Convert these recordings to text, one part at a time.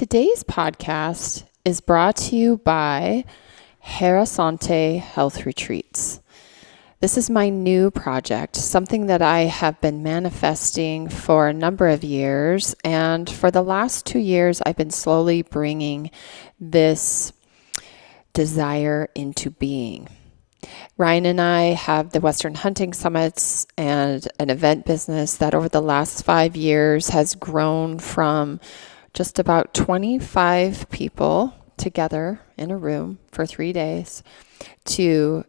Today's podcast is brought to you by Hera Sante Health Retreats. This is my new project, something that I have been manifesting for a number of years, and for the last 2 years, I've been slowly bringing this desire into being. Ryan and I have the Western Hunting Summits and an event business that over the last 5 years has grown from just about 25 people together in a room for 3 days to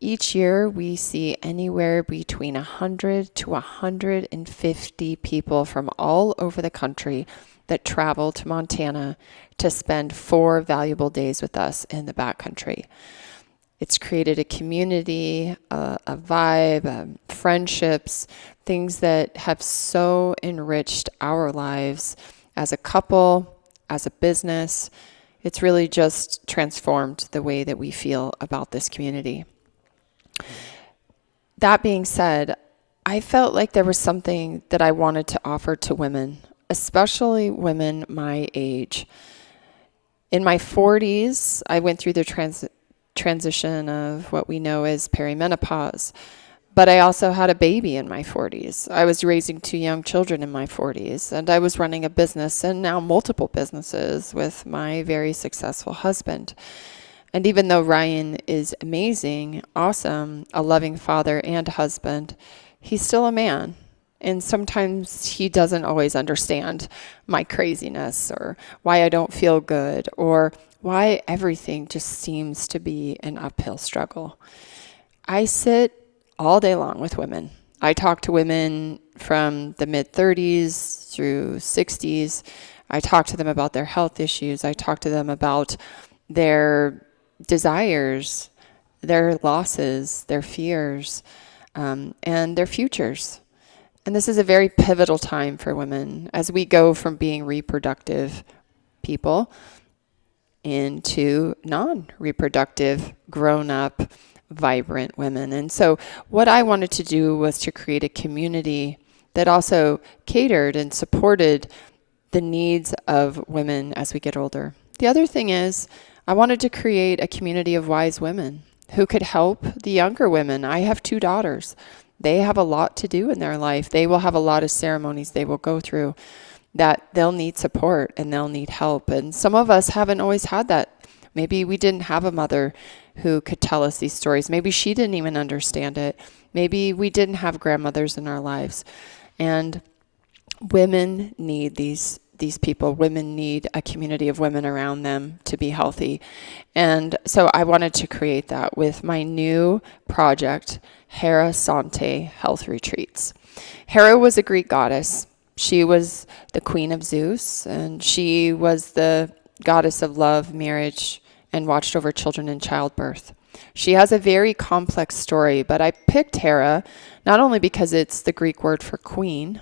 each year we see anywhere between 100 to 150 people from all over the country that travel to Montana to spend 4 valuable days with us in the backcountry. It's created a community, a vibe, friendships, things that have so enriched our lives as a couple, as a business. It's really just transformed the way that we feel about this community. That being said, I felt like there was something that I wanted to offer to women, especially women my age. In my 40s, I went through the transition of what we know as perimenopause. But I also had a baby in my 40s. I was raising 2 young children in my 40s, and I was running a business and now multiple businesses with my very successful husband. And even though Ryan is amazing, awesome, a loving father and husband, he's still a man. And sometimes he doesn't always understand my craziness or why I don't feel good or why everything just seems to be an uphill struggle. I sit all day long with women. I talk to women from the mid-30s through 60s. I talk to them about their health issues. I talk to them about their desires, their losses, their fears, and their futures. And this is a very pivotal time for women as we go from being reproductive people into non-reproductive, grown-up, vibrant women. And so what I wanted to do was to create a community that also catered and supported the needs of women as we get older. The other thing is I wanted to create a community of wise women who could help the younger women. I have 2 daughters. They have a lot to do in their life. They will have a lot of ceremonies they will go through that they'll need support and they'll need help. And some of us haven't always had that. Maybe we didn't have a mother who could tell us these stories. Maybe she didn't even understand it. Maybe we didn't have grandmothers in our lives. And women need these people. Women need a community of women around them to be healthy. And so I wanted to create that with my new project, Hera Sante Health Retreats. Hera was a Greek goddess. She was the queen of Zeus, and she was the goddess of love, marriage, and watched over children in childbirth. She has a very complex story, but I picked Hera not only because it's the Greek word for queen,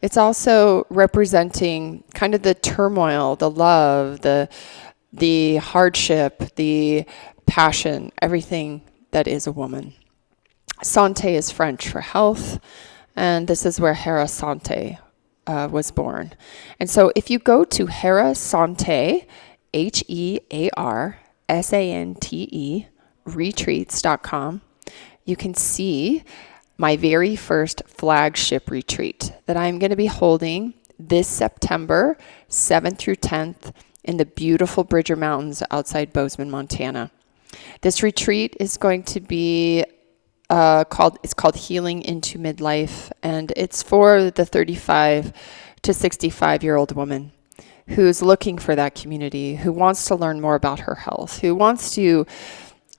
it's also representing kind of the turmoil, the love, the hardship, the passion, everything that is a woman. Santé is French for health, and this is where Hera Sante was born. And so if you go to Hera Sante, HERSANTE, retreats.com, you can see my very first flagship retreat that I'm going to be holding this September 7th through 10th in the beautiful Bridger Mountains outside Bozeman, Montana. This retreat is going to be called Healing into Midlife, and it's for the 35 to 65-year-old woman who's looking for that community, who wants to learn more about her health, who wants to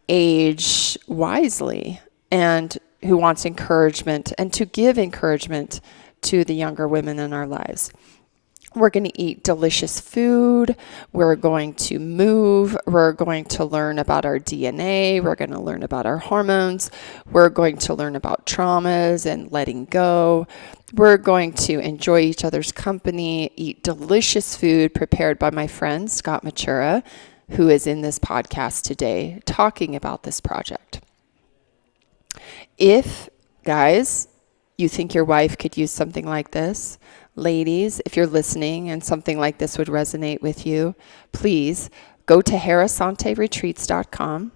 age wisely, and who wants encouragement and to give encouragement to the younger women in our lives. We're going to eat delicious food. We're going to move. We're going to learn about our DNA. We're going to learn about our hormones. We're going to learn about traumas and letting go. We're going to enjoy each other's company, eat delicious food prepared by my friend, Scott Mechura, who is in this podcast today talking about this project. If, guys, you think your wife could use something like this, Ladies, if you're listening and something like this would resonate with you, please go to herasanteretreats.com.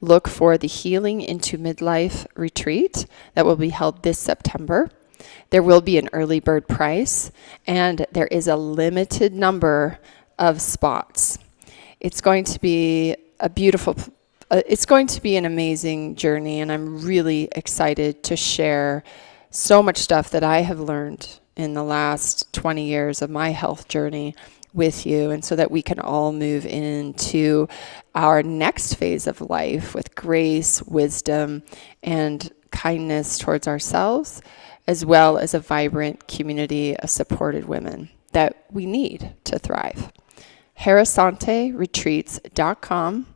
Look for the Healing into Midlife retreat that will be held this September. There will be an early bird price, and there is a limited number of spots. It's going to be it's going to be an amazing journey, and I'm really excited to share so much stuff that I have learned in the last 20 years of my health journey with you, and so that we can all move into our next phase of life with grace, wisdom, and kindness towards ourselves, as well as a vibrant community of supported women that we need to thrive. herasanteretreats.com.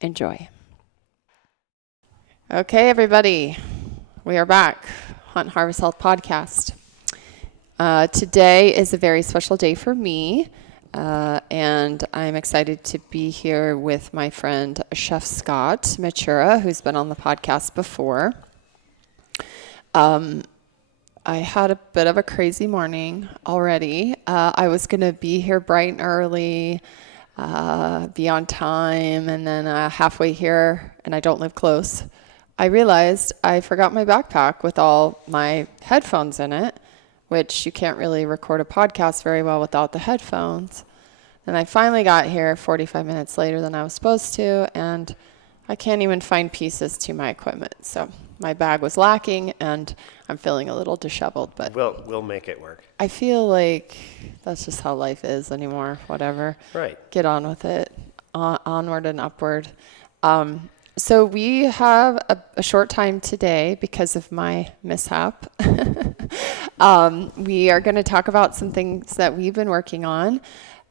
Enjoy. Okay, everybody, we are back. Hunt, Harvest, Health podcast. Today is a very special day for me, and I'm excited to be here with my friend Chef Scott Mechura, who's been on the podcast before. I had a bit of a crazy morning already. I was going to be here bright and early, be on time, and then halfway here, and I don't live close, I realized I forgot my backpack with all my headphones in it, which you can't really record a podcast very well without the headphones. And I finally got here 45 minutes later than I was supposed to, and I can't even find pieces to my equipment. So my bag was lacking, and I'm feeling a little disheveled, but we'll make it work. I feel like that's just how life is anymore. Whatever. Right. Get on with it. Onward and upward. So we have a short time today because of my mishap. We are going to talk about some things that we've been working on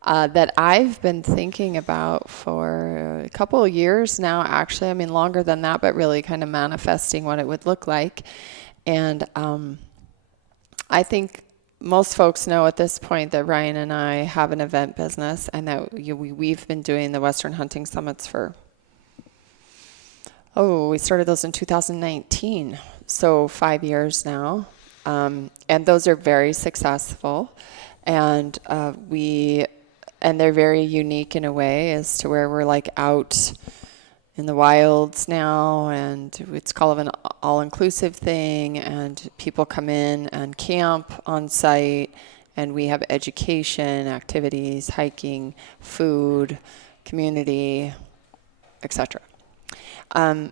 that I've been thinking about for a couple of years now, actually. I mean, longer than that, but really kind of manifesting what it would look like. And I think most folks know at this point that Ryan and I have an event business, and that we've been doing the Western Hunting Summits for we started those in 2019, so 5 years now, and those are very successful, and they're very unique in a way as to where we're like out in the wilds now, and it's called an all-inclusive thing, and people come in and camp on site, and we have education, activities, hiking, food, community, etc. And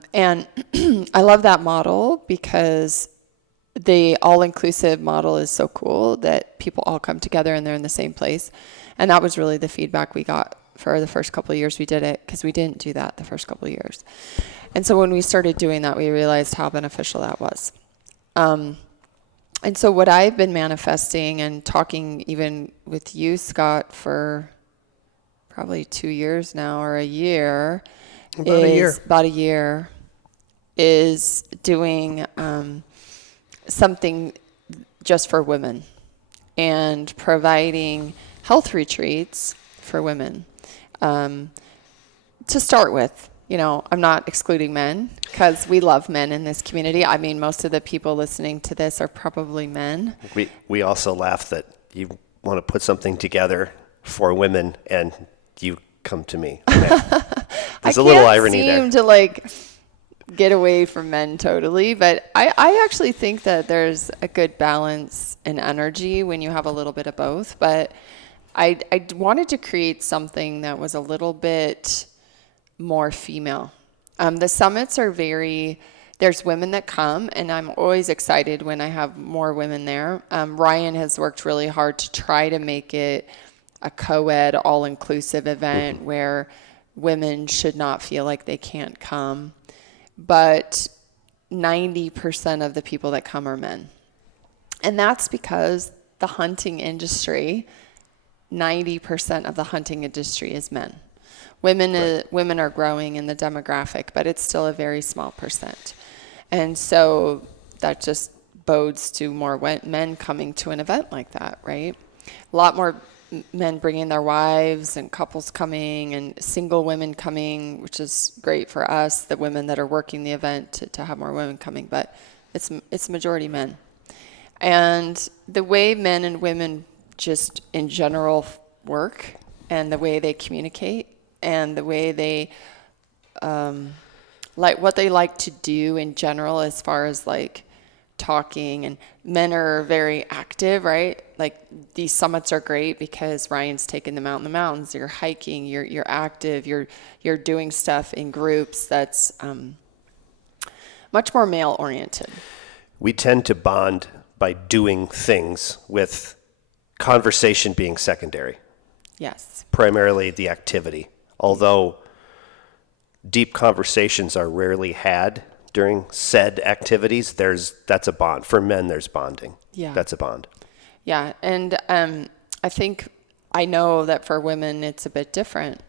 I love that model because the all-inclusive model is so cool that people all come together and they're in the same place. And that was really the feedback we got for the first couple of years we did it, because we didn't do that the first couple of years. And so when we started doing that, we realized how beneficial that was. And so what I've been manifesting and talking even with you, Scott, for probably 2 years now, or a year, about a year, is doing something just for women and providing health retreats for women. To start with, I'm not excluding men, because we love men in this community. I mean, most of the people listening to this are probably men. We also laugh that you want to put something together for women and you come to me. There's a little irony there. I can't seem to get away from men totally, but I actually think that there's a good balance in energy when you have a little bit of both. But I wanted to create something that was a little bit more female. The summits are there's women that come, and I'm always excited when I have more women there. Ryan has worked really hard to try to make it a co-ed, all-inclusive event where women should not feel like they can't come. But 90% of the people that come are men. And that's because the hunting industry, 90% of the hunting industry is men. Women are growing in the demographic, but it's still a very small percent. And so that just bodes to more men coming to an event like that, right? A lot more men bringing their wives, and couples coming, and single women coming, which is great for us, the women that are working the event, to have more women coming, but it's majority men. And the way men and women just in general work, and the way they communicate, and the way they like what they like to do in general, as far as like talking, and men are very active, right? Like these summits are great because Ryan's taking them out in the mountains. You're hiking, you're active, you're doing stuff in groups that's much more male oriented. We tend to bond by doing things, with conversation being secondary. Yes. Primarily the activity. Although deep conversations are rarely had during said activities, that's a bond. For men, there's bonding. Yeah. That's a bond. Yeah. And I know that for women, it's a bit different.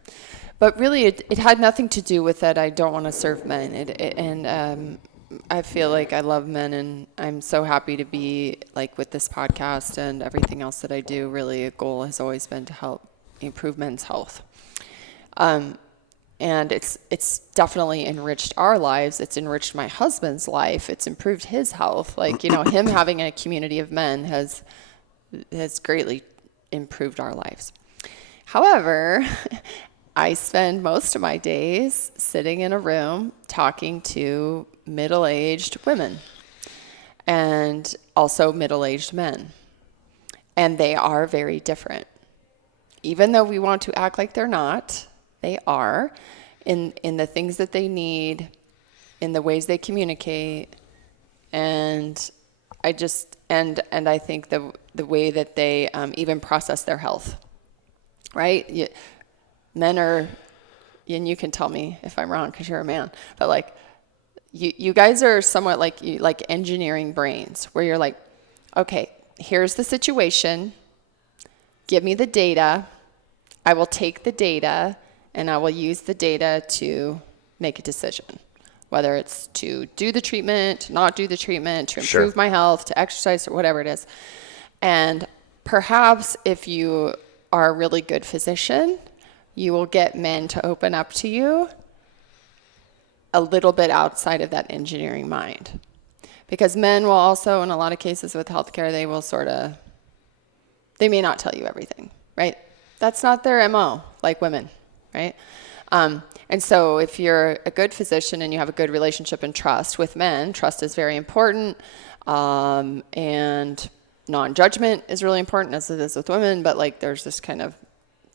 But really, it had nothing to do with that I don't want to serve men. I feel like I love men, and I'm so happy to be like with this podcast and everything else that I do. Really, a goal has always been to help improve men's health. And it's definitely enriched our lives. It's enriched my husband's life. It's improved his health. Like, him having a community of men has greatly improved our lives. However, I spend most of my days sitting in a room talking to middle-aged women and also middle-aged men. And they are very different. Even though we want to act like they're not, they are in the things that they need, in the ways they communicate, and I think the way that they even process their health, right? Men are, and you can tell me if I'm wrong because you're a man, but like you guys are somewhat like engineering brains, where you're like, okay, here's the situation, give me the data, I will take the data, and I will use the data to make a decision, whether it's to do the treatment, not do the treatment, to improve my health, to exercise, or whatever it is. And perhaps if you are a really good physician, you will get men to open up to you a little bit outside of that engineering mind. Because men will also, in a lot of cases with healthcare, they may not tell you everything, right? That's not their MO, like women. Right? And so if you're a good physician and you have a good relationship and trust with men, trust is very important. And non-judgment is really important, as it is with women, but like there's this kind of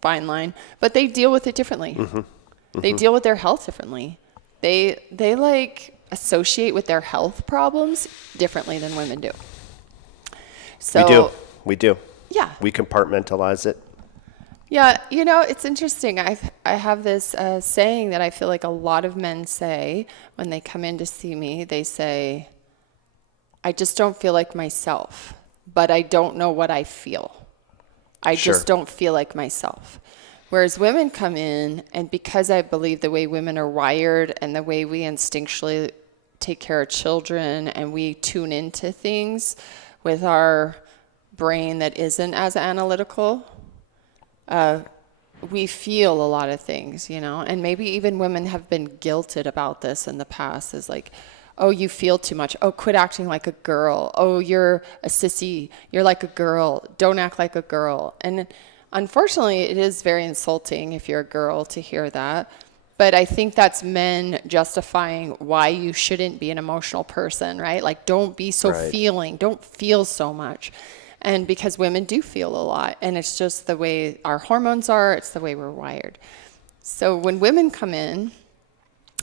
fine line. But they deal with it differently. Mm-hmm. Mm-hmm. They deal with their health differently. They like associate with their health problems differently than women do. So We do. Yeah. We compartmentalize it. Yeah, it's interesting. I have this saying that I feel like a lot of men say when they come in to see me. They say, I just don't feel like myself, but I don't know what I feel. I just don't feel like myself. Whereas women come in, and because I believe the way women are wired and the way we instinctually take care of children and we tune into things with our brain that isn't as analytical, we feel a lot of things, and maybe even women have been guilted about this in the past, is like, oh, you feel too much. Oh, quit acting like a girl. Oh, you're a sissy. You're like a girl. Don't act like a girl. And unfortunately, it is very insulting if you're a girl to hear that. But I think that's men justifying why you shouldn't be an emotional person, right? Like, don't be so feeling. Don't feel so much. And because women do feel a lot, and it's just the way our hormones are, it's the way we're wired. So when women come in,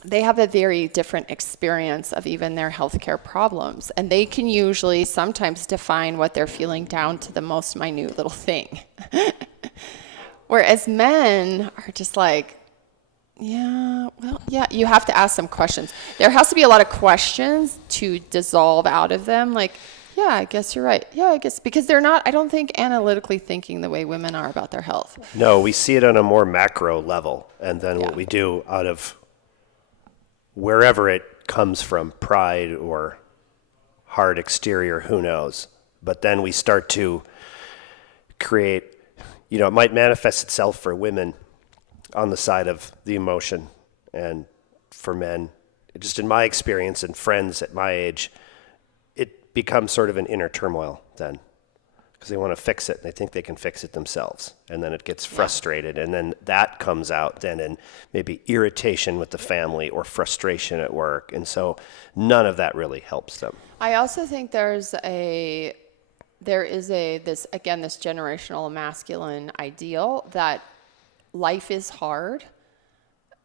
they have a very different experience of even their healthcare problems. And they can usually sometimes define what they're feeling down to the most minute little thing. Whereas men are just like, you have to ask some questions. There has to be a lot of questions to dissolve out of them. Like, yeah, I guess you're right. Yeah, I guess, because they're not, I don't think, analytically thinking the way women are about their health. No, we see it on a more macro level. And then what we do out of wherever it comes from, pride or hard exterior, who knows. But then we start to create, it might manifest itself for women on the side of the emotion. And for men, just in my experience and friends at my age, becomes sort of an inner turmoil then, because they want to fix it. They think they can fix it themselves. And then it gets frustrated. And then that comes out then in maybe irritation with the family or frustration at work. And so none of that really helps them. I also think there is this generational masculine ideal that life is hard.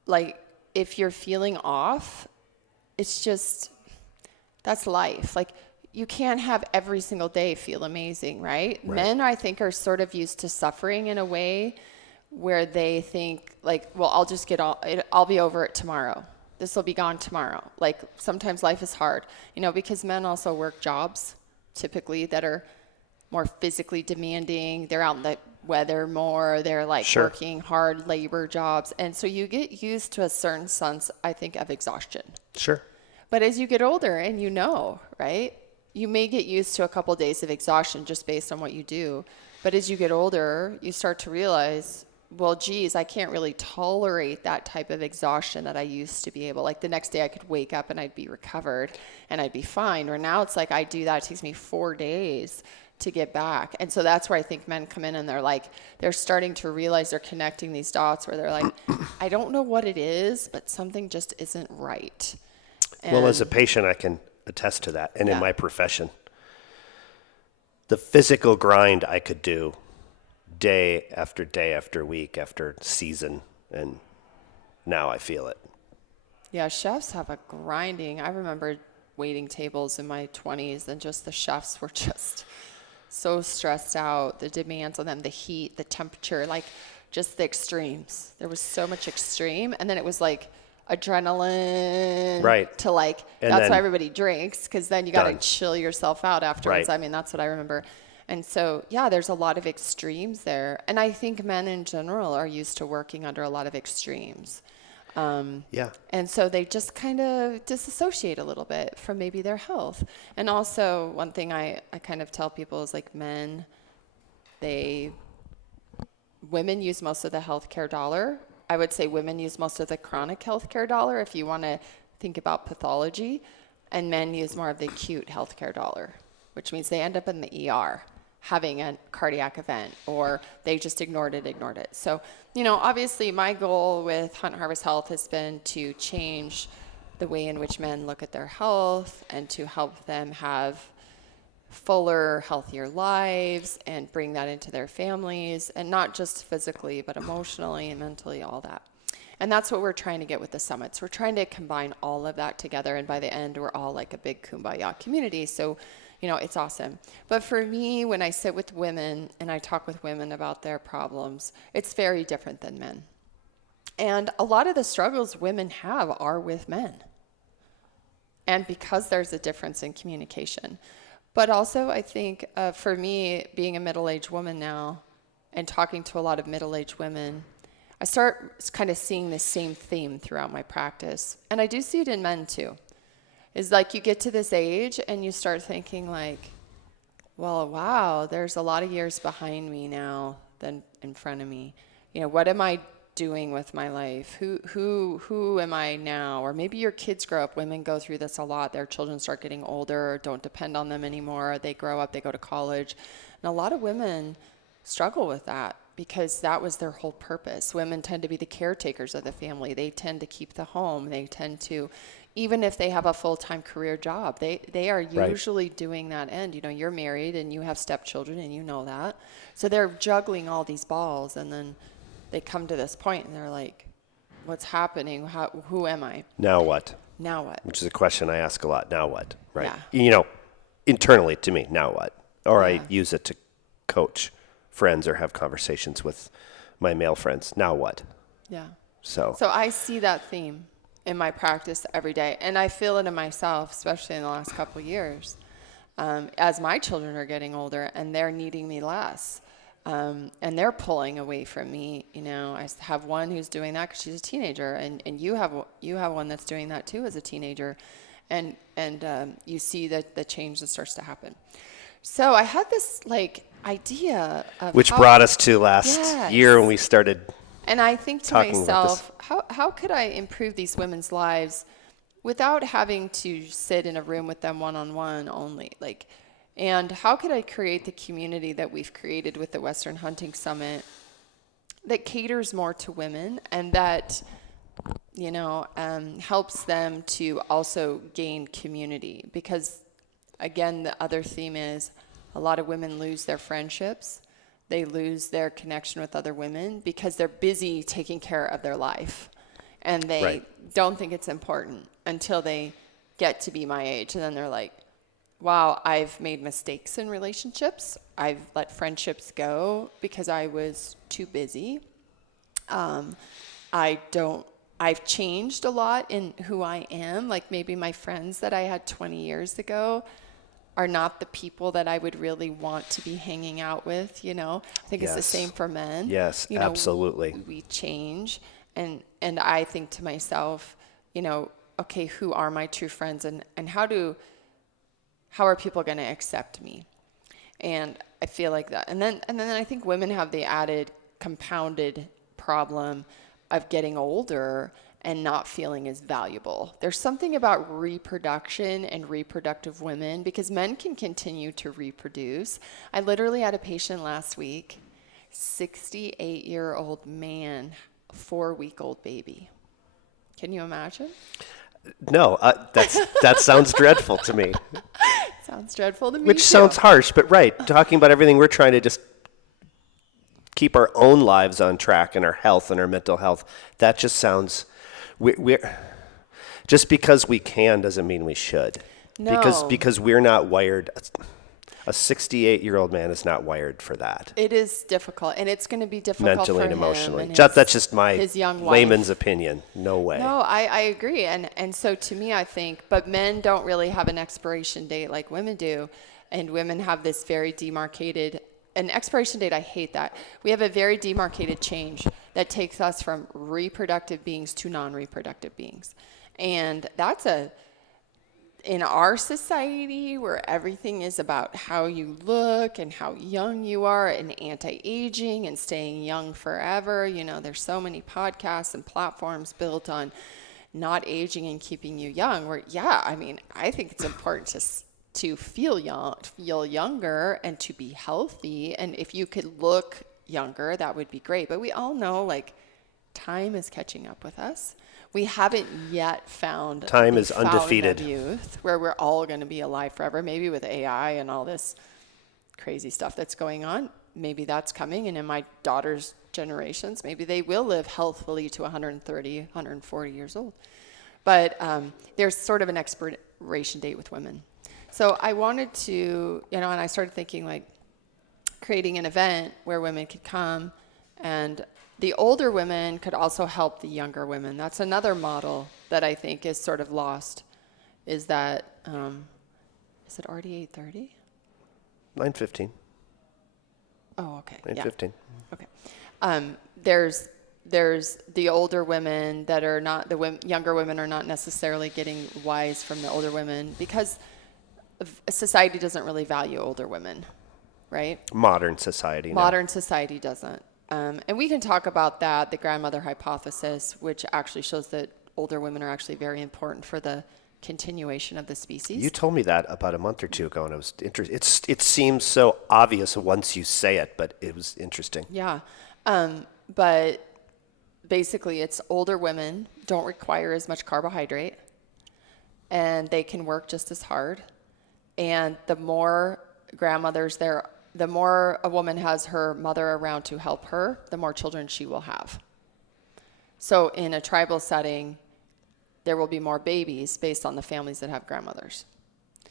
Like, if you're feeling off, it's just, that's life. Like, you can't have every single day feel amazing, right? Men, I think, are sort of used to suffering in a way where they think, like, well, I'll be over it tomorrow. This will be gone tomorrow. Like, sometimes life is hard, because men also work jobs typically that are more physically demanding. They're out in the weather more. They're working hard labor jobs. And so you get used to a certain sense, I think, of exhaustion. Sure. But as you get older and right? You may get used to a couple of days of exhaustion just based on what you do. But as you get older, you start to realize, well, geez, I can't really tolerate that type of exhaustion that I used to be able. Like, the next day I could wake up and I'd be recovered and I'd be fine. Or now it's like I do that. It takes me 4 days to get back. And so that's where I think men come in and they're starting to realize they're connecting these dots where they're like, I don't know what it is, but something just isn't right. Well, as a patient, I can attest to that. And in my profession, the physical grind I could do day after week after season, and now I feel it. Yeah, chefs have a grinding. I remember waiting tables in my 20s, and just the chefs were just so stressed out. The demands on them, the heat, the temperature, just the extremes. There was so much extreme, and then it was adrenaline, right? To that's why everybody drinks, because then you got to chill yourself out afterwards. Right. I mean, that's what I remember. And so, there's a lot of extremes there, and I think men in general are used to working under a lot of extremes. And so they just kind of disassociate a little bit from maybe their health. And also, one thing I kind of tell people is women use most of the healthcare dollar. I would say women use most of the chronic healthcare dollar if you want to think about pathology, and men use more of the acute healthcare dollar, which means they end up in the ER having a cardiac event, or they just ignored it. So, obviously my goal with Hunt Harvest Health has been to change the way in which men look at their health and to help them have fuller, healthier lives and bring that into their families, and not just physically, but emotionally and mentally, all that. And that's what we're trying to get with the summits. We're trying to combine all of that together, and by the end, we're all like a big kumbaya community. So, it's awesome. But for me, when I sit with women and I talk with women about their problems, it's very different than men. And a lot of the struggles women have are with men. And because there's a difference in communication. But also, I think for me, being a middle-aged woman now and talking to a lot of middle-aged women, I start kind of seeing the same theme throughout my practice. And I do see it in men too. It's you get to this age and you start thinking well, wow, there's a lot of years behind me now than in front of me. What am I doing with my life? Who am I now? Or maybe your kids grow up. Women go through this a lot. Their children start getting older, don't depend on them anymore. They grow up, they go to college. And a lot of women struggle with that because that was their whole purpose. Women tend to be the caretakers of the family. They tend to keep the home. They tend to, even if they have a full-time career job, they are usually doing that end. You're married and you have stepchildren and you know that. So they're juggling all these balls, and then they come to this point and they're like, what's happening? Who am I? Now what? Which is a question I ask a lot. Now what? Right. Yeah. Internally to me, now what? Or I use it to coach friends or have conversations with my male friends. Now what? Yeah. So I see that theme in my practice every day, and I feel it in myself, especially in the last couple of years, as my children are getting older and they're needing me less. And they're pulling away from me. I have one who's doing that because she's a teenager, and you have one that's doing that too as a teenager, and you see that the change that starts to happen. So I had this idea of which brought us to last year when we started. And I think to myself, how could I improve these women's lives without having to sit in a room with them one-on-one only? And how could I create the community that we've created with the Western Hunting Summit that caters more to women and that, helps them to also gain community? Because, again, the other theme is a lot of women lose their friendships. They lose their connection with other women because they're busy taking care of their life. And they don't think it's important until they get to be my age. And then they're like, wow, I've made mistakes in relationships. I've let friendships go because I was too busy. I've changed a lot in who I am. Like maybe my friends that I had 20 years ago are not the people that I would really want to be hanging out with, I think it's the same for men. Yes, absolutely. We change. And I think to myself, okay, who are my true friends and how are people going to accept me? And I feel like that. And then I think women have the added compounded problem of getting older and not feeling as valuable. There's something about reproduction and reproductive women because men can continue to reproduce. I literally had a patient last week, 68-year-old man, 4-week-old baby. Can you imagine? No, that sounds dreadful to me. Sounds dreadful to me Which too. sounds harsh, but right. Talking about everything we're trying to just keep our own lives on track and our health and our mental health. That just sounds, we're just because we can doesn't mean we should. No. Because we're not wired. A 68-year-old man is not wired for that. It is difficult, and it's going to be difficult mentally for and him emotionally. and That's just my his young layman's wife. opinion. No way. No, I agree. And so to me, I think, but men don't really have an expiration date like women do. And women have this very demarcated, an expiration date, I hate that. We have a very demarcated change that takes us from reproductive beings to non-reproductive beings. And that's in our society where everything is about how you look and how young you are and anti-aging and staying young forever. There's so many podcasts and platforms built on not aging and keeping you young where, I think it's important to feel younger and to be healthy. And if you could look younger, that would be great. But we all know time is catching up with us. We haven't yet found time is undefeated of youth where we're all going to be alive forever. Maybe with AI and all this crazy stuff that's going on, maybe that's coming. And in my daughter's generations, maybe they will live healthfully to 130, 140 years old. But there's sort of an expiration date with women. So I wanted to, and I started thinking creating an event where women could come and the older women could also help the younger women. That's another model that I think is sort of lost. Is that, is it already 8:30? 9:15. Oh, okay. 9:15. Yeah. Okay. There's the older women that are not, younger women are not necessarily getting wise from the older women because society doesn't really value older women, right? Modern society. Modern society doesn't. And we can talk about that, the grandmother hypothesis, which actually shows that older women are actually very important for the continuation of the species. You told me that about a month or two ago, and it was interesting. It seems so obvious once you say it, but it was interesting. Yeah. But basically, it's older women don't require as much carbohydrate, and they can work just as hard. And the more grandmothers the more a woman has her mother around to help her, the more children she will have. So in a tribal setting, there will be more babies based on the families that have grandmothers.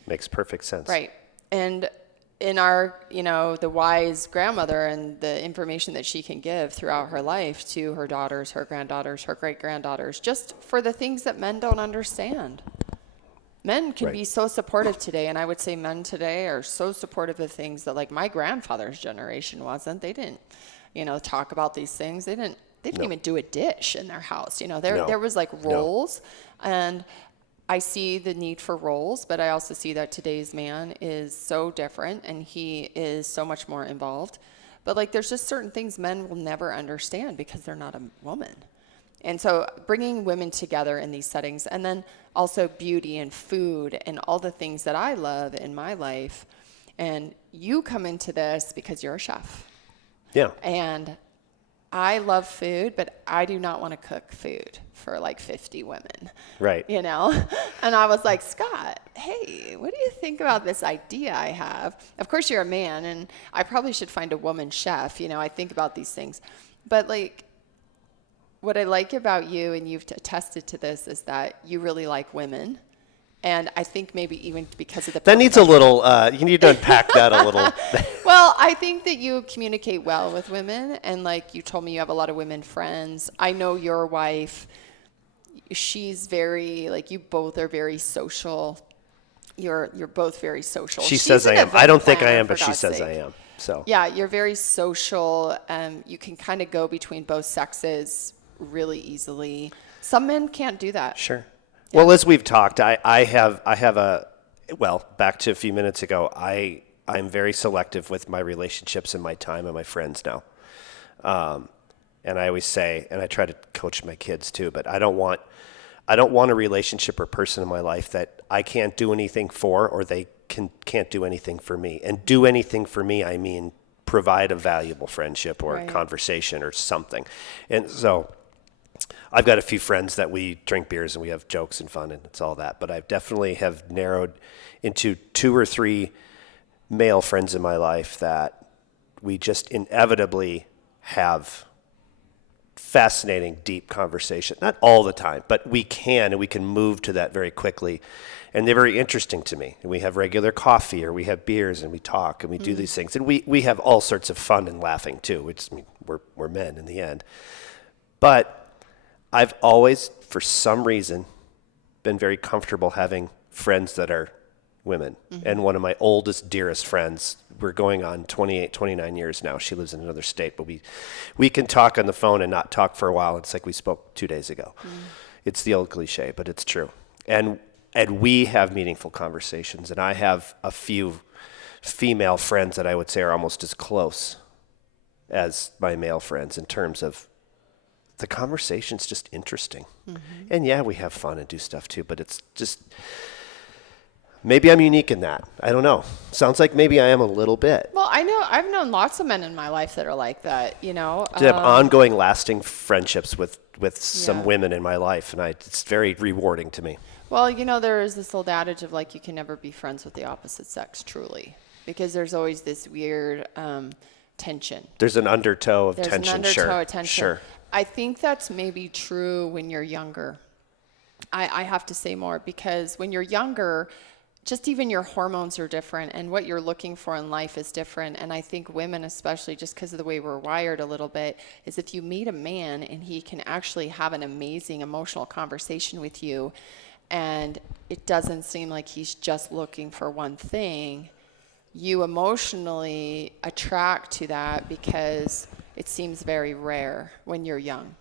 Makes perfect sense. Right. And in our, the wise grandmother and the information that she can give throughout her life to her daughters, her granddaughters, her great-granddaughters, just for the things that men don't understand. Men can be so supportive today, and I would say men today are so supportive of things that my grandfather's generation wasn't. They didn't, talk about these things. They didn't even do a dish in their house. There was roles, and I see the need for roles, but I also see that today's man is so different, and he is so much more involved. But there's just certain things men will never understand because they're not a woman. And so bringing women together in these settings, and then also beauty and food and all the things that I love in my life, And you come into this because you're a chef. Yeah. And I love food, but I do not want to cook food for like 50 women. Right. You know? And I was like, Scott, hey, what do you think about this idea I have? Of course, you're a man, and I probably should find a woman chef. You know, I think about these things. But like, what I like about you, and you've attested to this, is that you really like women. And I think maybe even because of the... That needs a little, you need to unpack that a little. Well, I think that you communicate well with women. And like you told me, you have a lot of women friends. I know your wife, she's very, like, you both are very social. You're both very social. She says I am. I don't think I am, but she says I am. So yeah, you're very social. You can kind of go between both sexes really easily. Some men can't do that. Sure. Yeah. Well, as we've talked, I have back to a few minutes ago, I'm very selective with my relationships and my time and my friends now. And I always say, and I try to coach my kids too, but I don't want a relationship or person in my life that I can't do anything for, or they can't do anything for me. And do anything for me, I mean, provide a valuable friendship or conversation or something. And so I've got a few friends that we drink beers and we have jokes and fun and it's all that. But I definitely have narrowed into 2 or 3 male friends in my life that we just inevitably have fascinating, deep conversation. Not all the time, but we can move to that very quickly. And they're very interesting to me. And we have regular coffee or we have beers and we talk and we do these things. And we have all sorts of fun and laughing too, which, I mean, we're men in the end. But I've always, for some reason, been very comfortable having friends that are women. And one of my oldest, dearest friends, we're going on 28, 29 years now. She lives in another state, but we can talk on the phone and not talk for a while. It's like we spoke 2 days ago. It's the old cliche, but it's true. And we have meaningful conversations. And I have a few female friends that I would say are almost as close as my male friends in terms of the conversation's just interesting. And yeah, we have fun and do stuff too, but it's just, maybe I'm unique in that. I don't know. Sounds like maybe I am a little bit. Well, I know I've known lots of men in my life that are like that, you know. To have ongoing, lasting friendships with some women in my life, and it's very rewarding to me. Well, you know, there is this old adage of like, you can never be friends with the opposite sex, truly, because there's always this weird tension. There's an undertow of tension. There's an undertow of tension. Sure. I think that's maybe true when you're younger. I have to say more, because when you're younger, just even your hormones are different and what you're looking for in life is different. And I think women, especially just because of the way we're wired a little bit, is if you meet a man and he can actually have an amazing emotional conversation with you, and it doesn't seem like he's just looking for one thing, you emotionally attract to that because it seems very rare when you're young.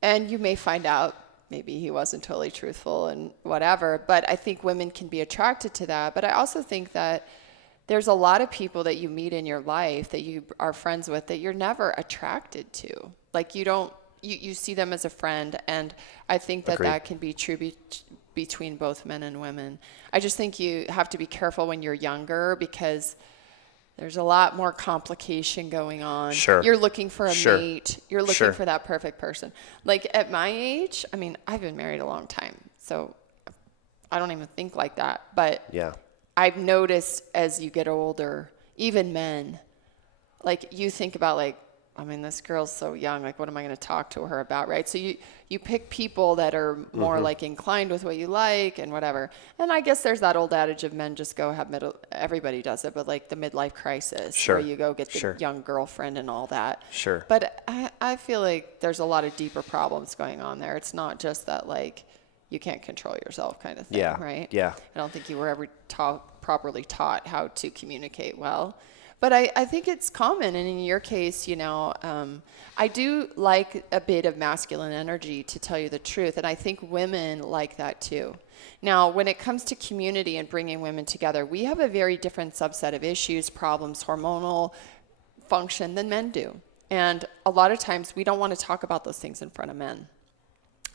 And you may find out maybe he wasn't totally truthful and whatever, but I think women can be attracted to that. But I also think that there's a lot of people that you meet in your life that you are friends with that you're never attracted to. Like you see them as a friend, and I think that that can be true between both men and women. I just think you have to be careful when you're younger, because there's a lot more complication going on. Sure. You're looking for a mate. You're looking for that perfect person. Like at my age, I mean, I've been married a long time, so I don't even think like that. But yeah, I've noticed as you get older, even men, like you think about like, I mean, this girl's so young, like what am I going to talk to her about, right? So you pick people that are more like inclined with what you like and whatever. And I guess there's that old adage of men just go have everybody does it, but like the midlife crisis where you go get the young girlfriend and all that. Sure. But I feel like there's a lot of deeper problems going on there. It's not just that like you can't control yourself kind of thing, right? Yeah. I don't think you were ever properly taught how to communicate well. But I think it's common, and in your case, you know, I do like a bit of masculine energy, to tell you the truth, and I think women like that too. Now, when it comes to community and bringing women together, we have a very different subset of issues, problems, hormonal function than men do. And a lot of times we don't want to talk about those things in front of men.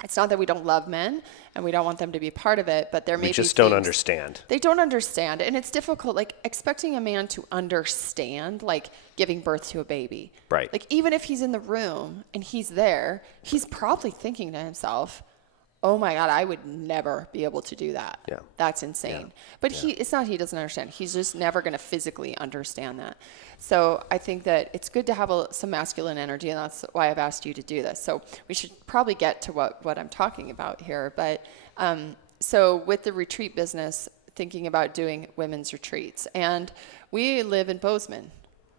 It's not that we don't love men and we don't want them to be part of it, but there may be We just don't understand. They don't understand. And it's difficult, like expecting a man to understand, like giving birth to a baby. Right. Like even if he's in the room and he's there, he's probably thinking to himself, oh my God, I would never be able to do that. Yeah. That's insane. But it's not he doesn't understand. He's just never going to physically understand that. So I think that it's good to have some masculine energy, and that's why I've asked you to do this. So we should probably get to what I'm talking about here. But so with the retreat business, thinking about doing women's retreats. And we live in Bozeman,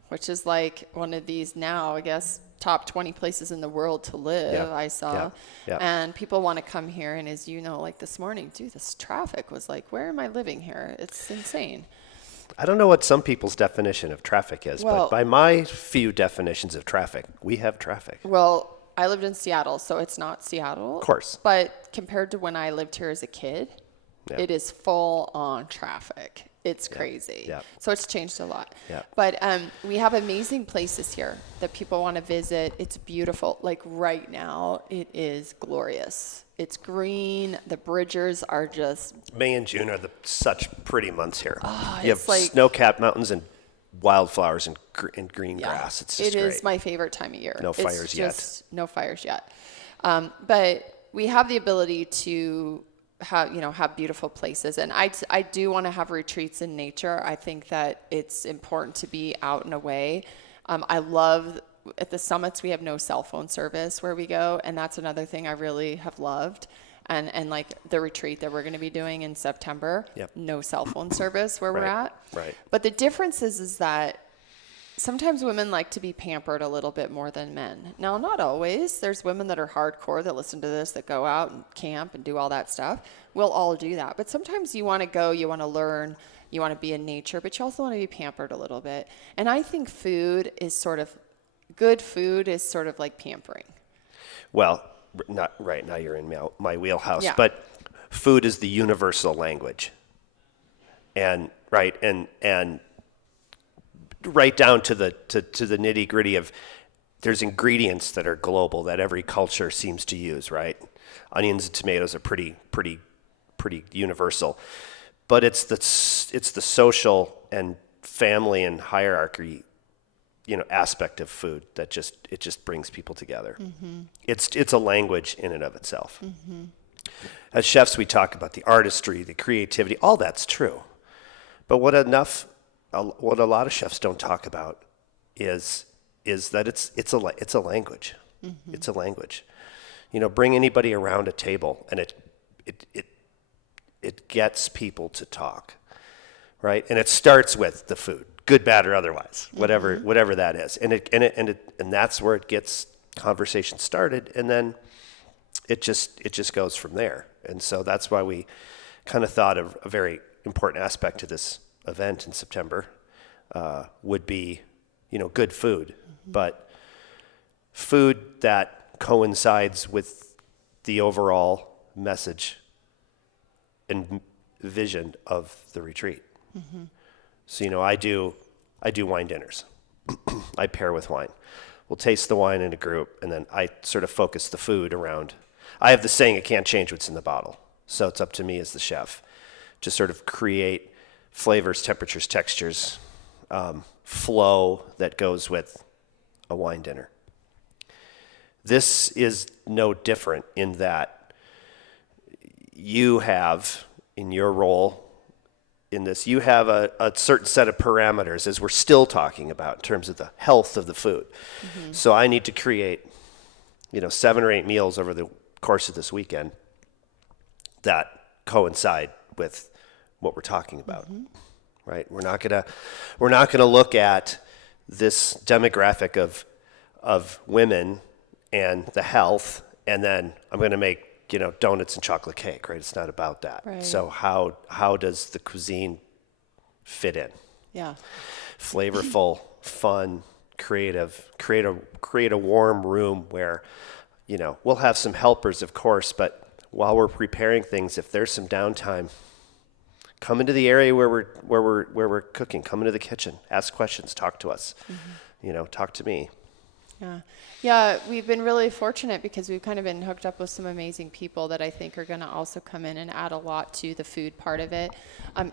which is like one of these now, I guess, top 20 places in the world to live, I saw. And people want to come here. And as you know, like this morning, dude, this traffic was like, where am I living here? It's insane. I don't know what some people's definition of traffic is, but by my few definitions of traffic, we have traffic. Well, I lived in Seattle, so it's not Seattle. Of course. But compared to when I lived here as a kid, it is full on traffic. It's crazy. Yeah. So it's changed a lot. Yeah. But we have amazing places here that people want to visit. It's beautiful. Like right now, it is glorious. It's green. The bridges are just... May and June are such pretty months here. You have like snow-capped mountains and wildflowers and green grass. It's just great. It is my favorite time of year. No fires yet. No fires yet. But we have the ability to have beautiful places. And I do want to have retreats in nature. I think that it's important to be out and away. I love, at the summits, we have no cell phone service where we go. And that's another thing I really have loved. And like the retreat that we're going to be doing in September, no cell phone service where we're at. Right. But the difference is that sometimes women like to be pampered a little bit more than men. Now, not always. There's women that are hardcore that listen to this, that go out and camp and do all that stuff. We'll all do that. But sometimes you want to go, you want to learn, you want to be in nature, but you also want to be pampered a little bit. And I think good food is sort of like pampering. Well, not right now you're in my wheelhouse, but food is the universal language. And right down to the nitty gritty of there's ingredients that are global that every culture seems to use, right? Onions and tomatoes are pretty universal, but it's the social and family and hierarchy, aspect of food that just brings people together. Mm-hmm. It's a language in and of itself. Mm-hmm. As chefs, we talk about the artistry, the creativity, all that's true, but what a lot of chefs don't talk about is that it's a language. Mm-hmm. It's a language. Bring anybody around a table and it gets people to talk, right? And it starts with the food, good, bad, or otherwise, whatever that is. And that's where it gets conversation started, and then it just goes from there. And so that's why we kind of thought of a very important aspect to this event in September would be, good food, but food that coincides with the overall message and vision of the retreat. Mm-hmm. So, I do wine dinners. I pair with wine. We'll taste the wine in a group, and then I sort of focus the food around. I have the saying, it can't change what's in the bottle. So it's up to me as the chef to sort of create flavors, temperatures, textures, flow that goes with a wine dinner. This is no different in that you have, in your role in this, you have a certain set of parameters, as we're still talking about, in terms of the health of the food. Mm-hmm. So I need to create, 7 or 8 meals over the course of this weekend that coincide with what we're talking about. Mm-hmm. Right? We're not gonna look at this demographic of women and the health, and then I'm gonna make donuts and chocolate cake. Right? It's not about that. Right. So how does the cuisine fit in? Yeah. Flavorful, fun, creative. Create a warm room where we'll have some helpers, of course, but while we're preparing things, if there's some downtime, come into the area where we're cooking. Come into the kitchen. Ask questions. Talk to us. Mm-hmm. Talk to me. Yeah. Yeah, we've been really fortunate because we've kind of been hooked up with some amazing people that I think are going to also come in and add a lot to the food part of it.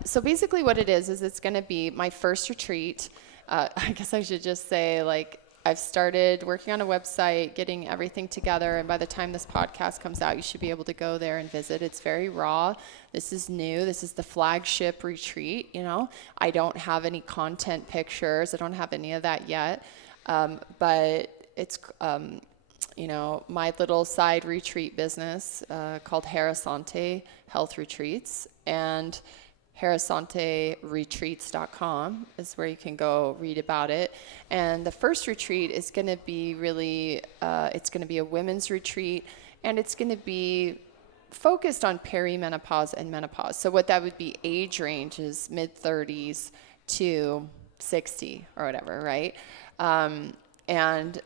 So basically what it is it's going to be my first retreat. I guess I should just say, like, I've started working on a website, getting everything together, and by the time this podcast comes out, you should be able to go there and visit. It's very raw. This is new. This is the flagship retreat, you know. I don't have any content pictures. I don't have any of that yet. But it's, you know, my little side retreat business called Hera Sante Health Retreats, and HeraSanteRetreats.com is where you can go read about it. And the first retreat is going to be really, it's going to be a women's retreat, and it's going to be focused on perimenopause and menopause. So what that would be, age range is mid-30s to 60 or whatever, right? And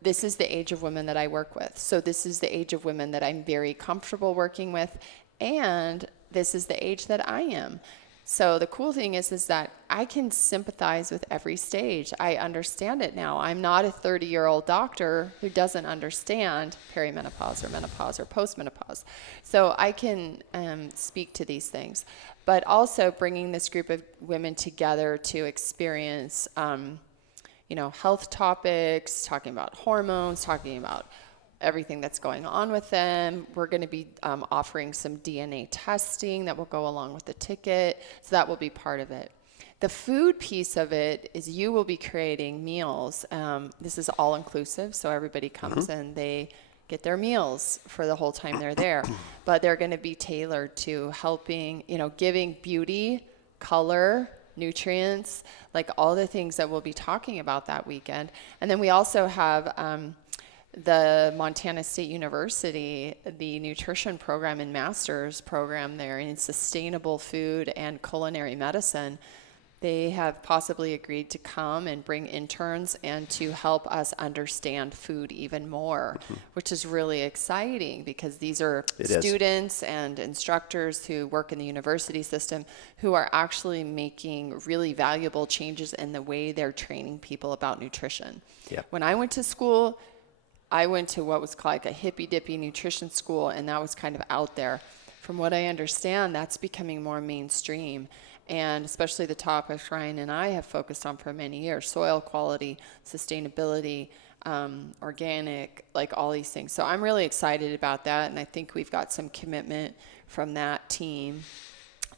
this is the age of women that I work with. So this is the age of women that I'm very comfortable working with, and this is the age that I am. So the cool thing is that I can sympathize with every stage. I understand it now. I'm not a 30-year-old doctor who doesn't understand perimenopause or menopause or postmenopause. So I can speak to these things. But also bringing this group of women together to experience you know, health topics, talking about hormones, talking about everything that's going on with them. We're going to be offering some DNA testing that will go along with the ticket. So that will be part of it. The food piece of it is you will be creating meals. This is all inclusive. So everybody comes and they get their meals for the whole time they're there. But they're going to be tailored to helping, you know, giving beauty, color, nutrients, like all the things that we'll be talking about that weekend. And then we also have the Montana State University, the nutrition program and master's program there in sustainable food and culinary medicine. They have possibly agreed to come and bring interns and to help us understand food even more, which is really exciting because these are students and instructors who work in the university system who are actually making really valuable changes in the way they're training people about nutrition. Yeah. When I went to school, I went to what was called like a hippy-dippy nutrition school, and that was kind of out there. From what I understand, that's becoming more mainstream, and especially the topics Ryan and I have focused on for many years: soil quality, sustainability, organic, like all these things. So I'm really excited about that, and I think we've got some commitment from that team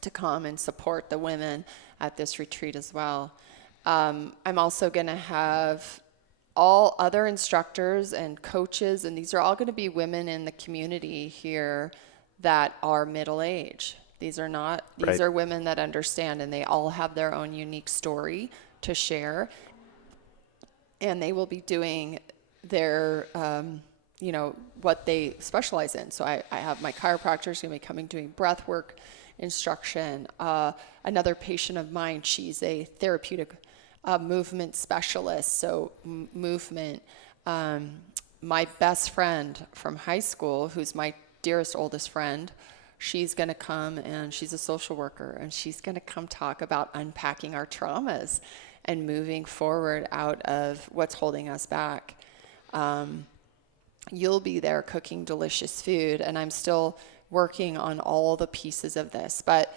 to come and support the women at this retreat as well. I'm also going to have all other instructors and coaches, and these are all going to be women in the community here that are middle age. These are women that understand, and they all have their own unique story to share. And they will be doing their, you know, what they specialize in. So I have my chiropractors going to be coming doing breath work instruction. Another patient of mine, she's a therapeutic movement specialist, so movement. My best friend from high school, who's my dearest oldest friend, she's going to come, and she's a social worker, and she's going to come talk about unpacking our traumas and moving forward out of what's holding us back. You'll be there cooking delicious food, and I'm still working on all the pieces of this, but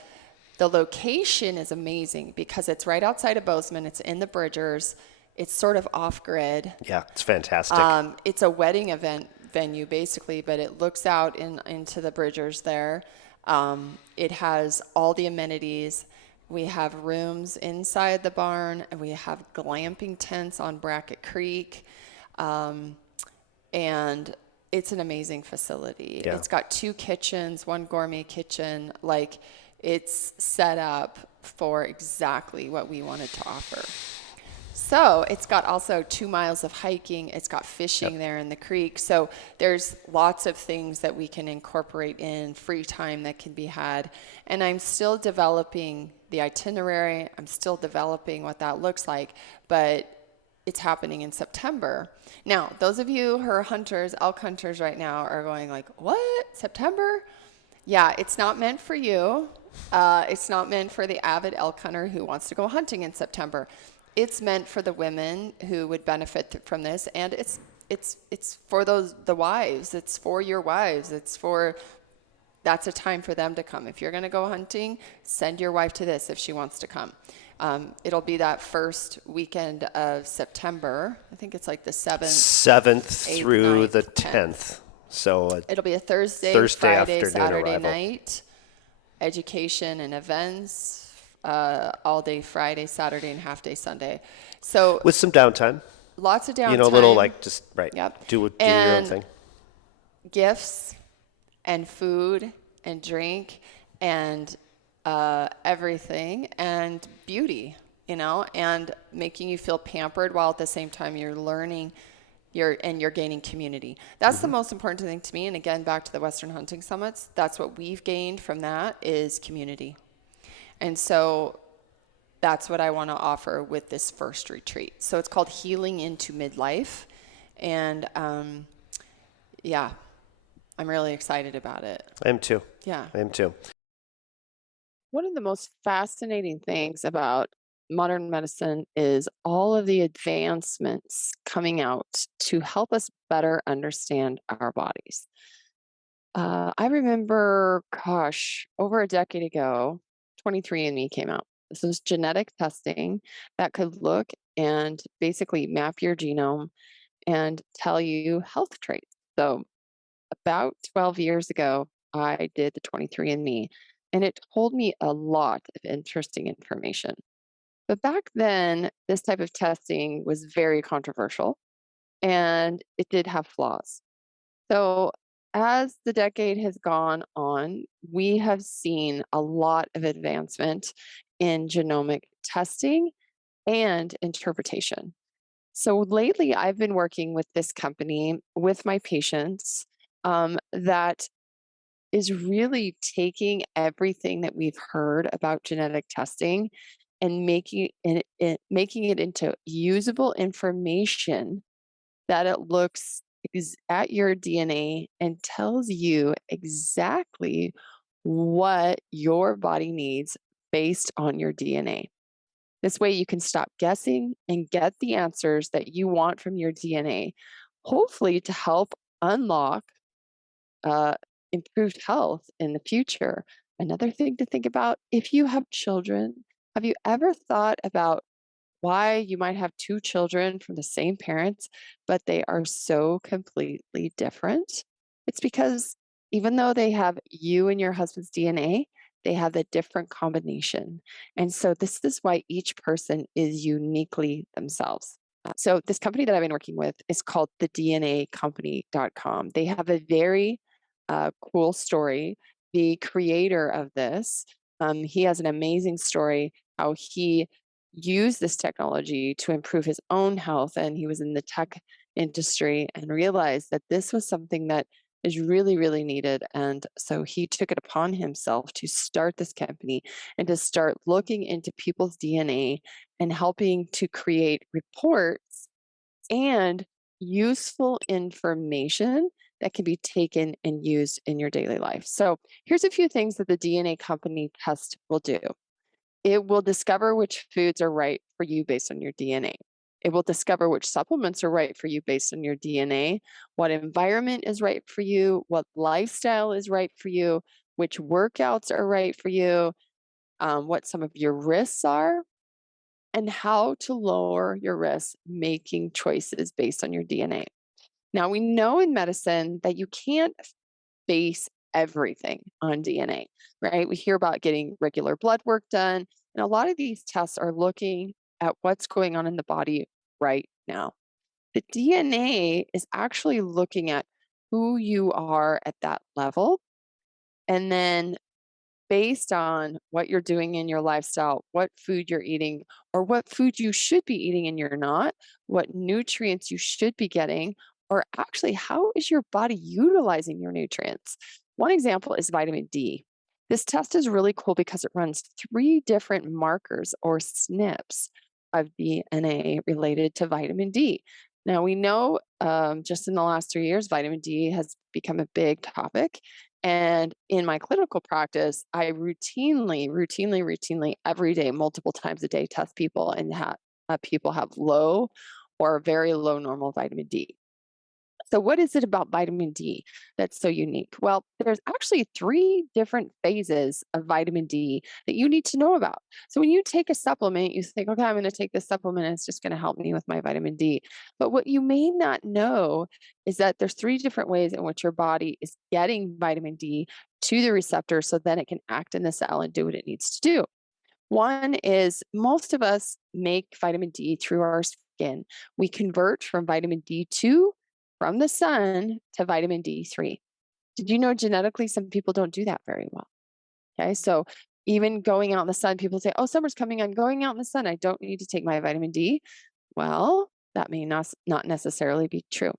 the location is amazing because it's right outside of Bozeman. It's in the Bridgers. It's sort of off-grid. Yeah, it's fantastic. It's a wedding event venue, basically, but it looks out into the Bridgers there. It has all the amenities. We have rooms inside the barn, and we have glamping tents on Brackett Creek. And it's an amazing facility. Yeah. It's got 2 kitchens, 1 gourmet kitchen. Like, it's set up for exactly what we wanted to offer. So it's got also 2 miles of hiking. It's got fishing there in the creek. So there's lots of things that we can incorporate in free time that can be had. And I'm still developing the itinerary. I'm still developing what that looks like, but it's happening in September. Now, those of you who are hunters, elk hunters right now are going like, what? September? Yeah, it's not meant for you. It's not meant for the avid elk hunter who wants to go hunting in September. It's meant for the women who would benefit from this, and it's for the wives. It's for your wives. That's a time for them to come. If you're going to go hunting, send your wife to this if she wants to come. It'll be that first weekend of September. I think it's like the 7th 8th, through 9th, the 10th. 10th. So It'll be a Thursday, Friday, afternoon Saturday arrival. night, education and events, all day Friday, Saturday, and half day Sunday. So With some downtime. lots of downtime. You know, a little like just, right, Yep. do your own thing. Gifts and food and drink and everything and beauty, you know, and making you feel pampered while at the same time you're learning you're gaining community. That's the most important thing to me. And again, back to the Western Hunting Summits, that's what we've gained from that is community. And so that's what I want to offer with this first retreat. So it's called Healing into Midlife. And yeah, I'm really excited about it. I am too. Yeah. I am too. One of the most fascinating things about modern medicine is all of the advancements coming out to help us better understand our bodies. I remember, over a decade ago, 23andMe came out. This was genetic testing that could look and basically map your genome and tell you health traits. So about 12 years ago, I did the 23andMe, and it told me a lot of interesting information. But back then, this type of testing was very controversial and it did have flaws. So, as the decade has gone on, we have seen a lot of advancement in genomic testing and interpretation. So, lately, I've been working with this company with my patients that is really taking everything that we've heard about genetic testing and making it into usable information that it looks at your DNA and tells you exactly what your body needs based on your DNA. This way you can stop guessing and get the answers that you want from your DNA, hopefully to help unlock uh, improved health in the future. Another thing to think about, if you have children, have you ever thought about why you might have two children from the same parents, but they are so completely different? It's because even though they have you and your husband's DNA, they have a different combination. And so this is why each person is uniquely themselves. So this company that I've been working with is called thednacompany.com. They have a very cool story. The creator of this, he has an amazing story how he used this technology to improve his own health. And he was in the tech industry and realized that this was something that is really, really needed. And so he took it upon himself to start this company and to start looking into people's DNA and helping to create reports and useful information that can be taken and used in your daily life. So here's a few things that the DNA company test will do. It will discover which foods are right for you based on your DNA. It will discover which supplements are right for you based on your DNA, what environment is right for you, what lifestyle is right for you, which workouts are right for you, what some of your risks are, and how to lower your risks making choices based on your DNA. Now, we know in medicine that you can't base everything on DNA, right? We hear about getting regular blood work done, and a lot of these tests are looking at what's going on in the body right now. The DNA is actually looking at who you are at that level, and then based on what you're doing in your lifestyle, what food you're eating, or what food you should be eating and you're not, what nutrients you should be getting, or actually, how is your body utilizing your nutrients? One example is vitamin D. This test is really cool because it runs 3 different markers or SNPs of DNA related to vitamin D. Now, we know just in the last 3 years, vitamin D has become a big topic. And in my clinical practice, I routinely every day, multiple times a day, test people and people have low or very low normal vitamin D. So what is it about vitamin D that's so unique? Well, there's actually 3 different phases of vitamin D that you need to know about. So when you take a supplement, you think, okay, I'm going to take this supplement and it's just going to help me with my vitamin D. But what you may not know is that there's 3 different ways in which your body is getting vitamin D to the receptor so then it can act in the cell and do what it needs to do. One is most of us make vitamin D through our skin. We convert from vitamin D2 from the sun to vitamin D3. Did you know genetically some people don't do that very well? Okay, so even going out in the sun, people say, oh, summer's coming, I'm going out in the sun, I don't need to take my vitamin D. Well, that may not necessarily be true.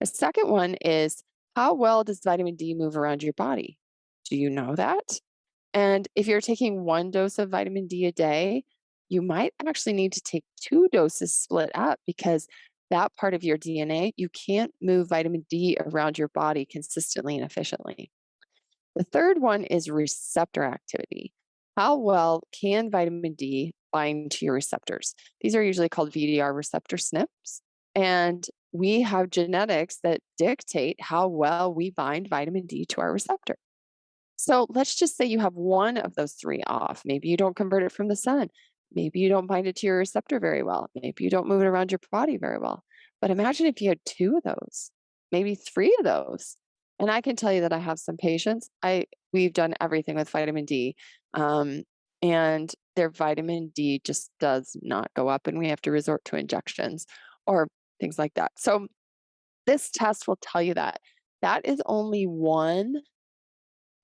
The second one is how well does vitamin D move around your body? Do you know that? And if you're taking 1 dose of vitamin D a day, you might actually need to take 2 doses split up because that part of your DNA, you can't move vitamin D around your body consistently and efficiently. The third one is receptor activity. How well can vitamin D bind to your receptors? These are usually called VDR receptor SNPs. And we have genetics that dictate how well we bind vitamin D to our receptor. So let's just say you have one of those 3 off. Maybe you don't convert it from the sun. Maybe you don't bind it to your receptor very well. Maybe you don't move it around your body very well. But imagine if you had 2 of those, maybe 3 of those. And I can tell you that I have some patients. We've done everything with vitamin D, um, and their vitamin D just does not go up, and we have to resort to injections or things like that. So this test will tell you that. That is only one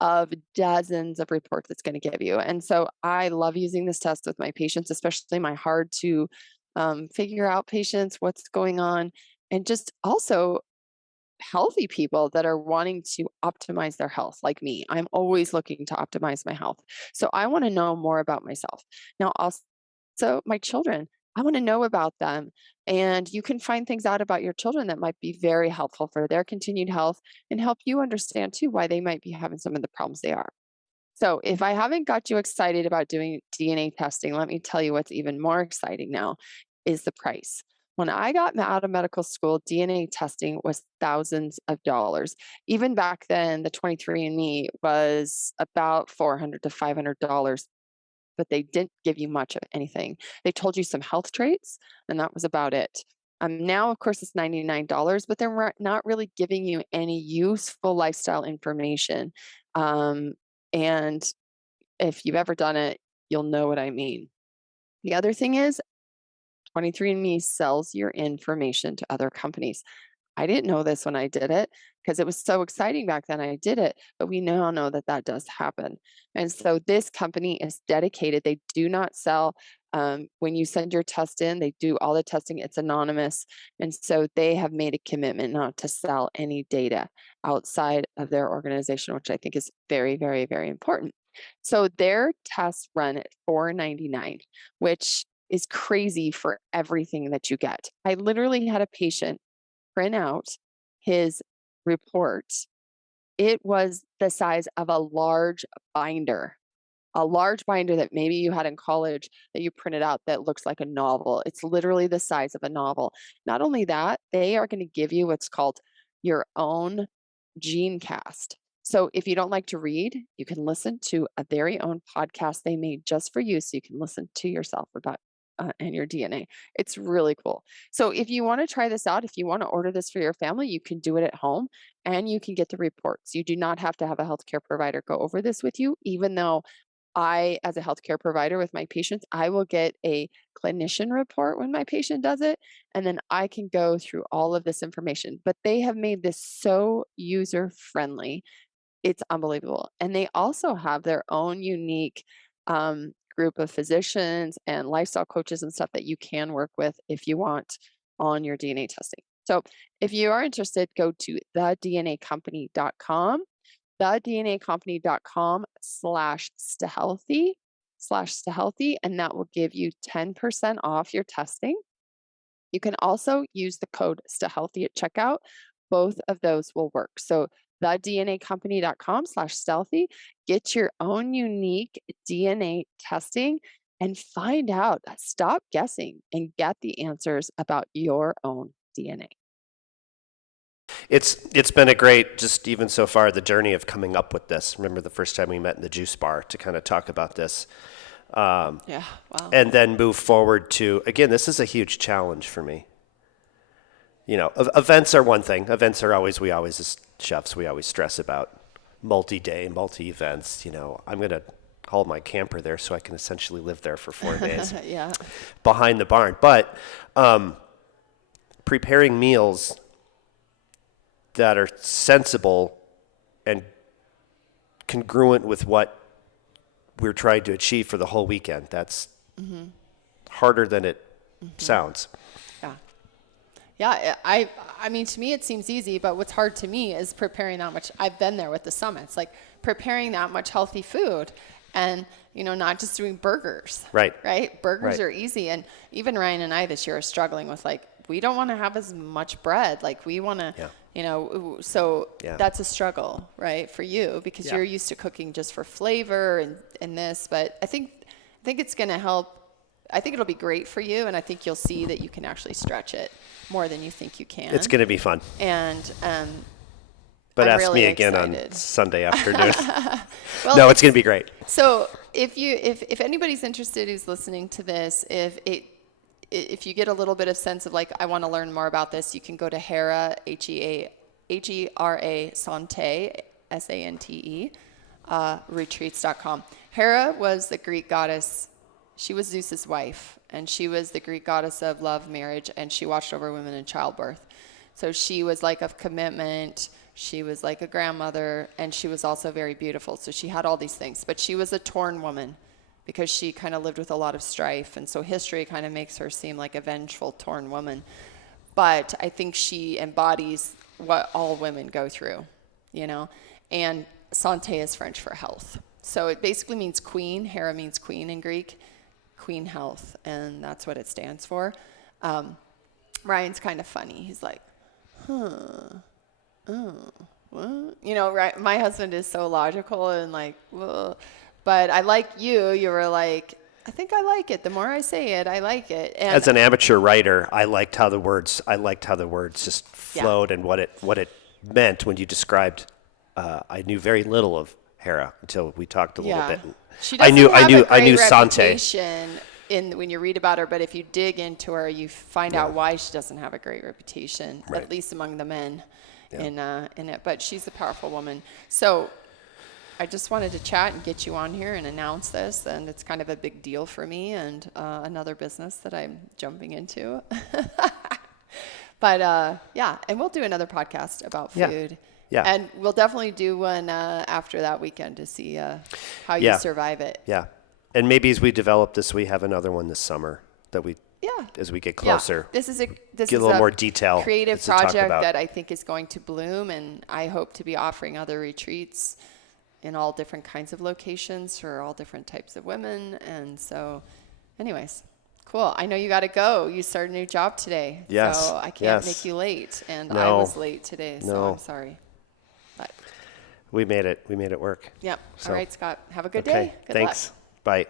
of dozens of reports it's going to give you. And so I love using this test with my patients, especially my hard to figure out patients, what's going on, and just also healthy people that are wanting to optimize their health, like me. I'm always looking to optimize my health. So I want to know more about myself. Now, also, my children, I want to know about them. And you can find things out about your children that might be very helpful for their continued health and help you understand too why they might be having some of the problems they are. So, if I haven't got you excited about doing DNA testing, let me tell you what's even more exciting now is the price. When I got out of medical school, DNA testing was thousands of dollars. Even back then, the 23andMe was about $400 to $500, but they didn't give you much of anything. They told you some health traits, and that was about it. Now, of course, it's $99, but they're not really giving you any useful lifestyle information. And if you've ever done it, you'll know what I mean. The other thing is 23andMe sells your information to other companies. I didn't know this when I did it because it was so exciting back then I did it, but we now know that that does happen. And so this company is dedicated. They do not sell, when you send your test in, they do all the testing, it's anonymous. And so they have made a commitment not to sell any data outside of their organization, which I think is very, very, very important. So their tests run at $4.99, which is crazy for everything that you get. I literally had a patient print out his report. It was the size of a large binder that maybe you had in college that you printed out that looks like a novel. It's literally the size of a novel. Not only that, they are going to give you what's called your own gene cast. So if you don't like to read, you can listen to a very own podcast they made just for you so you can listen to yourself about and your DNA. It's really cool. So if you want to try this out, if you want to order this for your family, you can do it at home and you can get the reports. You do not have to have a healthcare provider go over this with you, even though I, as a healthcare provider with my patients, I will get a clinician report when my patient does it, and then I can go through all of this information. But they have made this so user friendly. It's unbelievable. And they also have their own unique group of physicians and lifestyle coaches and stuff that you can work with if you want on your DNA testing. So if you are interested, go to thednacompany.com, thednacompany.com/StHealthy, and that will give you 10% off your testing. You can also use the code StHealthy at checkout. Both of those will work. So thednacompany.com/StHealthy, get your own unique DNA testing. and find out. Stop guessing and get the answers about your own DNA. It's been a great, just even so far, the journey of coming up with this. Remember the first time we met in the juice bar to kind of talk about this. Yeah, wow. And then move forward to, again, this is a huge challenge for me. Events are one thing. Events are always, we always, as chefs, we always stress about multi-day, multi-events. I'm going to haul my camper there so I can essentially live there for 4 days Yeah. behind the barn. But preparing meals that are sensible and congruent with what we're trying to achieve for the whole weekend. That's harder than it sounds. Yeah. Yeah. I mean, to me, it seems easy, but what's hard to me is preparing that much. I've been there with the summits, like preparing that much healthy food and, not just doing burgers. Right. Right. Burgers Right. are easy. And even Ryan and I this year are struggling with we don't want to have as much bread. We want to, so that's a struggle, right, for you because you're used to cooking just for flavor and this. But I think it's going to help. I think it'll be great for you, and I think you'll see that you can actually stretch it more than you think you can. It's going to be fun. And but I'm ask really me again excited. On Sunday afternoon. Well, no, it's going to be great. So if anybody's interested who's listening to this, if you get a little bit of sense of I want to learn more about this, you can go to Hera, Hera Sante, Sante, retreats.com. Hera was the Greek goddess. She was Zeus's wife, and she was the Greek goddess of love, marriage, and she watched over women in childbirth. So she was of commitment. She was like a grandmother, and she was also very beautiful. So she had all these things, but she was a torn woman because she kind of lived with a lot of strife. And so history kind of makes her seem like a vengeful, torn woman. But I think she embodies what all women go through, And Sante is French for health. So it basically means queen. Hera means queen in Greek, queen health. And that's what it stands for. Ryan's kind of funny. He's like, what? Right? My husband is so logical and whoa. But I like you were like, I think I like it. The more I say it, I like it. And as an amateur writer, I liked how the words just flowed and what it meant when you described. I knew very little of Hera until we talked a little bit. She I doesn't have a knew great Sante. reputation when you read about her, but if you dig into her, you find out why she doesn't have a great reputation, at least among the men in it. But she's a powerful woman. So I just wanted to chat and get you on here and announce this, and it's kind of a big deal for me and another business that I'm jumping into. But and we'll do another podcast about food. Yeah. And we'll definitely do one after that weekend to see how you survive it. Yeah. And maybe as we develop this, we have another one this summer that as we get closer. Yeah. This is get a little more detail. Creative project that I think is going to bloom, and I hope to be offering other retreats in all different kinds of locations for all different types of women. And so anyways, cool. I know you got to go. You start a new job today. Yes. So I can't make you late. And I was late today, so I'm sorry. But we made it work. Yep. So. All right, Scott. Have a good day. Okay. Good Thanks. luck. Bye.